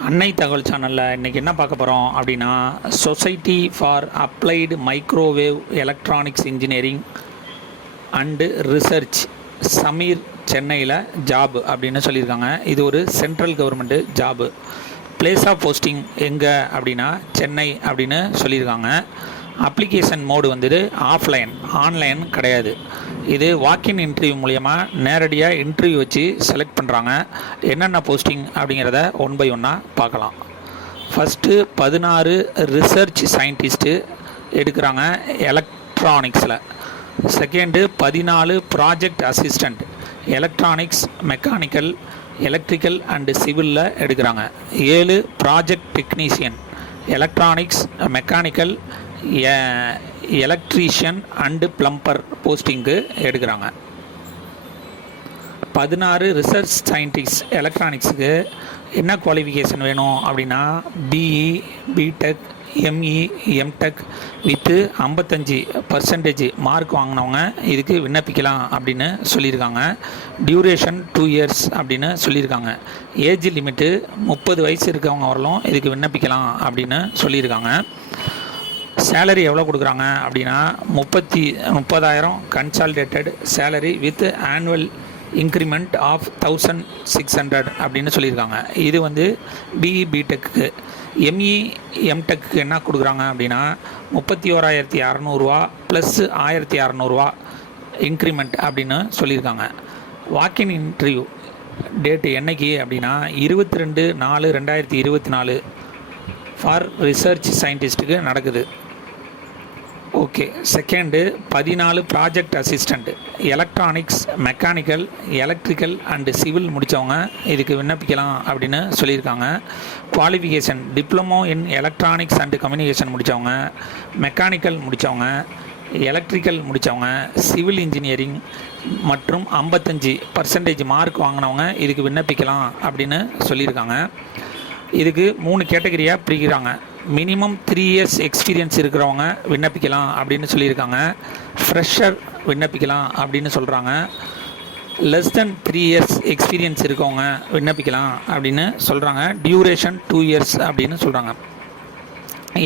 அன்னை தகவல் சேனலில் இன்றைக்கி என்ன பார்க்க போகிறோம் அப்படின்னா, society for applied microwave electronics engineering and research SAMEER சென்னையில் ஜாப் அப்படின்னு சொல்லியிருக்காங்க. இது ஒரு central government job. Place of posting எங்கே அப்படின்னா சென்னை அப்படின்னு சொல்லியிருக்காங்க. அப்ளிகேஷன் மோடு வந்துட்டு ஆஃப்லைன், ஆன்லைன் கிடையாது. இது வாக்கின் இன்டர்வியூ மூலயமா நேரடியாக இன்டர்வியூ வச்சு செலக்ட் பண்ணுறாங்க. என்னென்ன போஸ்டிங் அப்படிங்கிறத ஒன் பை ஒன்னாக பார்க்கலாம். ஃபஸ்ட்டு 16 ரிசர்ச் சயின்டிஸ்ட்டு எடுக்கிறாங்க எலக்ட்ரானிக்ஸில். Second 14 project assistant electronics, mechanical, electrical and சிவிலில் எடுக்கிறாங்க. 7 project technician electronics, mechanical, electrician and plumber posting எடுக்கிறாங்க. 16 ரிசர்ச் சயின்டிஸ்ட் எலக்ட்ரானிக்ஸுக்கு என்ன குவாலிஃபிகேஷன் வேணும் அப்படின்னா, BE, BTech, ME, MTech with 55% mark வாங்கினவங்க இதுக்கு விண்ணப்பிக்கலாம் அப்படின்னு சொல்லியிருக்காங்க. டியூரேஷன் 2 இயர்ஸ் அப்படின்னு சொல்லியிருக்காங்க. ஏஜ் லிமிட்டு 30 வயசு இருக்கவங்க வரலும் இதுக்கு விண்ணப்பிக்கலாம் அப்படின்னு சொல்லியிருக்காங்க. சேலரி எவ்வளோ கொடுக்குறாங்க அப்படின்னா 30,000 consolidated salary with annual increment of 1,600 அப்படின்னு சொல்லியிருக்காங்க. இது வந்து பிஇ, பிடெக்கு. எம்இ, எம்டெக்கு என்ன கொடுக்குறாங்க அப்படின்னா 31,600 ப்ளஸ் 1,600 இன்க்ரிமெண்ட் அப்படின்னு சொல்லியிருக்காங்க. வாக்கின் இன்டர்வியூ டேட்டு என்னைக்கு அப்படின்னா 22/4/2024 ஃபார் ரிசர்ச் சயின்டிஸ்ட்டுக்கு நடக்குது. Okay. Second 14 project assistant electronics, mechanical, electrical and civil முடித்தவங்க இதுக்கு விண்ணப்பிக்கலாம் அப்படின்னு சொல்லியிருக்காங்க. Qualification diploma in electronics and communication முடித்தவங்க, மெக்கானிக்கல் முடித்தவங்க, எலக்ட்ரிக்கல் முடித்தவங்க, சிவில் இன்ஜினியரிங் மற்றும் 55% மார்க் வாங்கினவங்க இதுக்கு விண்ணப்பிக்கலாம் அப்படின்னு சொல்லியிருக்காங்க. இதுக்கு 3 கேட்டகரியாக பிரிக்கிறாங்க. மினிமம் 3 இயர்ஸ் எக்ஸ்பீரியன்ஸ் இருக்கிறவங்க விண்ணப்பிக்கலாம் அப்படின்னு சொல்லியிருக்காங்க. ஃப்ரெஷர் விண்ணப்பிக்கலாம் அப்படின்னு சொல்கிறாங்க. லெஸ் தென் 3 இயர்ஸ் எக்ஸ்பீரியன்ஸ் இருக்கவங்க விண்ணப்பிக்கலாம் அப்படின்னு சொல்கிறாங்க. டியூரேஷன் 2 இயர்ஸ் அப்படின்னு சொல்கிறாங்க.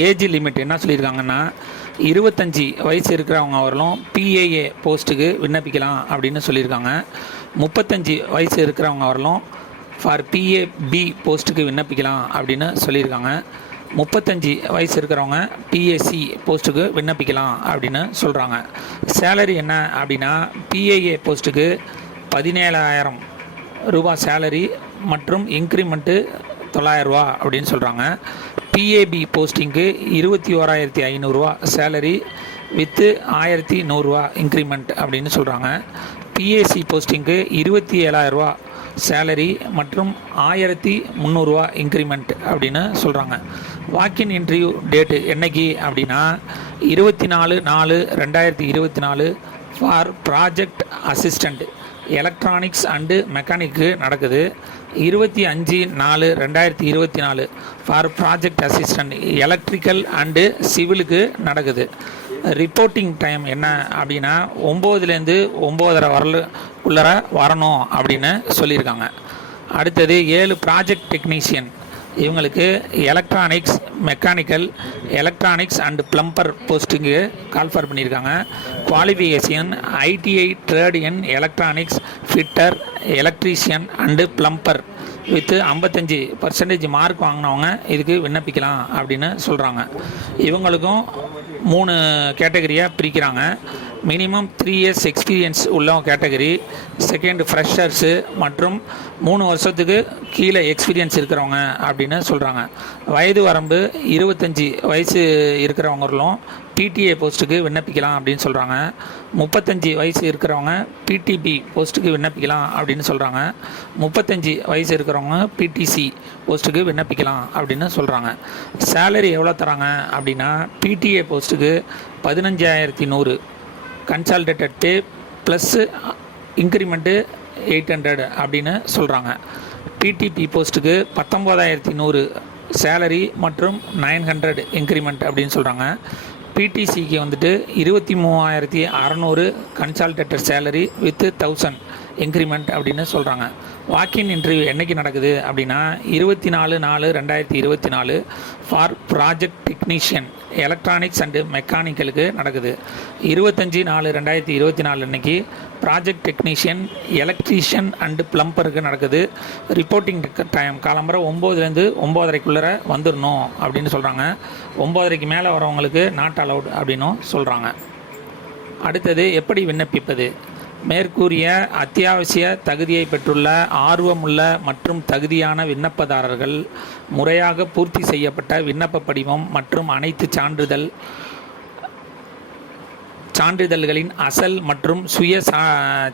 ஏஜ் லிமிட் என்ன சொல்லியிருக்காங்கன்னா 25 வயசு இருக்கிறவங்க வரலும் பிஏஏ போஸ்ட்டுக்கு விண்ணப்பிக்கலாம் அப்படின்னு சொல்லியிருக்காங்க. 35 வயசு இருக்கிறவங்க வரலும் ஃபார் பிஏபி போஸ்ட்டுக்கு விண்ணப்பிக்கலாம் அப்படின்னு சொல்லியிருக்காங்க. 35 வயசு இருக்கிறவங்க பிஏசி போஸ்ட்டுக்கு விண்ணப்பிக்கலாம் அப்படின்னு சொல்கிறாங்க. சேலரி என்ன அப்படின்னா பிஏஏ போஸ்ட்டுக்கு 17,000 ரூபா சேலரி மற்றும் இன்க்ரிமெண்ட்டு 900 அப்படின்னு சொல்கிறாங்க. பிஏபி போஸ்டிங்க்கு 21,500 சேலரி வித்து 1,100 இன்க்ரிமெண்ட் அப்படின்னு சொல்கிறாங்க. பிஏசி போஸ்டிங்க்கு 27,000 சேலரி மற்றும் 1,300 இன்க்ரிமெண்ட் அப்படின்னு சொல்கிறாங்க. வாக்கின் இன்டர்வியூ டேட்டு என்னைக்கு அப்படின்னா 24/4/2024 for project assistant electronics and mechanic நடக்குது. 25/4/2024 for project assistant electrical and சிவிலுக்கு நடக்குது. ரிப்போர்ட்டிங் டைம் என்ன அப்படின்னா 9லேருந்து 9:30 உள்ளர வரணும் அப்படின்னு சொல்லியிருக்காங்க. அடுத்தது 7 ப்ராஜெக்ட் டெக்னீஷியன் இவங்களுக்கு electronics, mechanical, electronics and plumber posting call பண்ணியிருக்காங்க. Qualification ITI trade in electronics, fitter, electrician and plumber with 55% mark வாங்கினவங்க இதுக்கு விண்ணப்பிக்கலாம் அப்படின்னு சொல்கிறாங்க. இவங்களுக்கும் 3 கேட்டகரியாக பிரிக்கிறாங்க. மினிமம் 3 இயர்ஸ் எக்ஸ்பீரியன்ஸ் உள்ளவங்க கேட்டகரி, செகண்ட் ஃப்ரெஷர்ஸு மற்றும் 3 வருஷத்துக்கு கீழே எக்ஸ்பீரியன்ஸ் இருக்கிறவங்க அப்படின்னு சொல்கிறாங்க. வயது வரம்பு 25 வயசு இருக்கிறவங்களும் பிடிஏ போஸ்ட்டுக்கு விண்ணப்பிக்கலாம் அப்படின்னு சொல்கிறாங்க. 35 வயசு இருக்கிறவங்க பிடிபி போஸ்ட்டுக்கு விண்ணப்பிக்கலாம் அப்படின்னு சொல்கிறாங்க. 35 வயசு இருக்கிறவங்க பிடிசி போஸ்ட்டுக்கு விண்ணப்பிக்கலாம் அப்படின்னு சொல்கிறாங்க. சேலரி எவ்வளோ தராங்க அப்படின்னா பிடிஏ போஸ்ட்டுக்கு 15,100 கன்சாலிடேட்டட் பே ப்ளஸ் இன்க்ரிமெண்ட்டு 800 அப்படின்னு சொல்கிறாங்க. பிடிபி போஸ்ட்டுக்கு 19,100 சேலரி மற்றும் 900 இன்க்ரிமெண்ட் அப்படின்னு சொல்கிறாங்க. பிடிசிக்கு வந்துட்டு 23,600 கன்சாலிடேட்டட் சேலரி வித் 1000 இன்க்ரிமெண்ட் அப்படின்னு சொல்கிறாங்க. வாக்கின் இன்டர்வியூ என்றைக்கு நடக்குது அப்படின்னா 24/4/2024 for project technician electronics and மெக்கானிக்கலுக்கு நடக்குது. 25/4/2024 அன்னைக்கு ப்ராஜெக்ட் டெக்னீஷியன் எலக்ட்ரீஷியன் அண்டு ப்ளம்பருக்கு நடக்குது. ரிப்போர்ட்டிங் டைம் காலம்பரை 9லேருந்து 9:30க்குள்ளே வந்துடணும் அப்படின்னு சொல்கிறாங்க. 9:30க்கு மேலே வரவங்களுக்கு நாட் அலவுட் அப்படின்னும் சொல்கிறாங்க. அடுத்தது எப்படி விண்ணப்பிப்பது? மேற்கூறிய அத்தியாவசிய தகுதியை பெற்றுள்ள ஆர்வமுள்ள மற்றும் தகுதியான விண்ணப்பதாரர்கள் முறையாக பூர்த்தி செய்யப்பட்ட விண்ணப்ப படிவம் மற்றும் அனைத்து சான்றிதழ்களின் அசல் மற்றும் சுய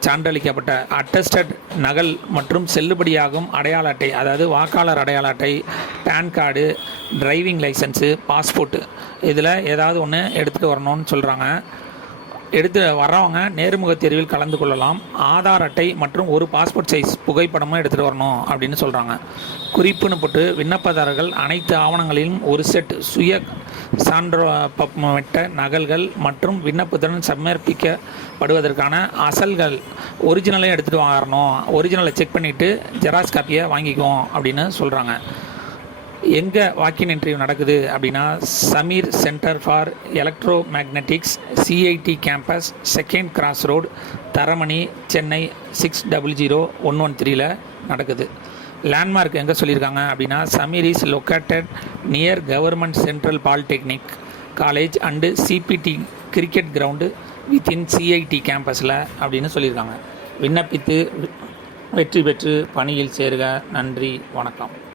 சான்றளிக்கப்பட்ட அட்டஸ்டட் நகல் மற்றும் செல்லுபடியாகும் அடையாள அட்டை, அதாவது வாக்காளர் அடையாள அட்டை, PAN card, driving licence, passport இதில் ஏதாவது ஒன்று எடுத்துகிட்டு வரணும்னு சொல்கிறாங்க. எடுத்து வர்றவங்க நேர்முக தேர்வில் கலந்து கொள்ளலாம். ஆதார் அட்டை மற்றும் ஒரு பாஸ்போர்ட் சைஸ் புகைப்படமும் எடுத்துகிட்டு வரணும் அப்படின்னு சொல்கிறாங்க. குறிப்புன்னு போட்டு விண்ணப்பதாரர்கள் அனைத்து ஆவணங்களிலும் ஒரு செட் சுய சான்றளிக்கப்பட்ட நகல்கள் மற்றும் விண்ணப்பத்துடன் சமர்ப்பிக்கப்படுவதற்கான அசல்கள் ஒரிஜினலையும் எடுத்துகிட்டு வரணும். ஒரிஜினலை செக் பண்ணிவிட்டு ஜெராக்ஸ் காப்பியை வாங்கிக்குவோம் அப்படின்னு சொல்கிறாங்க. எங்கே வாக்கின் இன்டர்வியூ நடக்குது அப்படின்னா Sameer centre for electromagnetics, CIT campus, 2nd cross road, Taramani, Chennai 600113 நடக்குது. லேண்ட்மார்க் எங்கே சொல்லியிருக்காங்க அப்படின்னா Sameer is located near government central polytechnic college and CPT cricket ground within CIT கேம்பஸில் அப்படின்னு சொல்லியிருக்காங்க. விண்ணப்பித்து வெற்றி பெற்று பணியில் சேருக. நன்றி, வணக்கம்.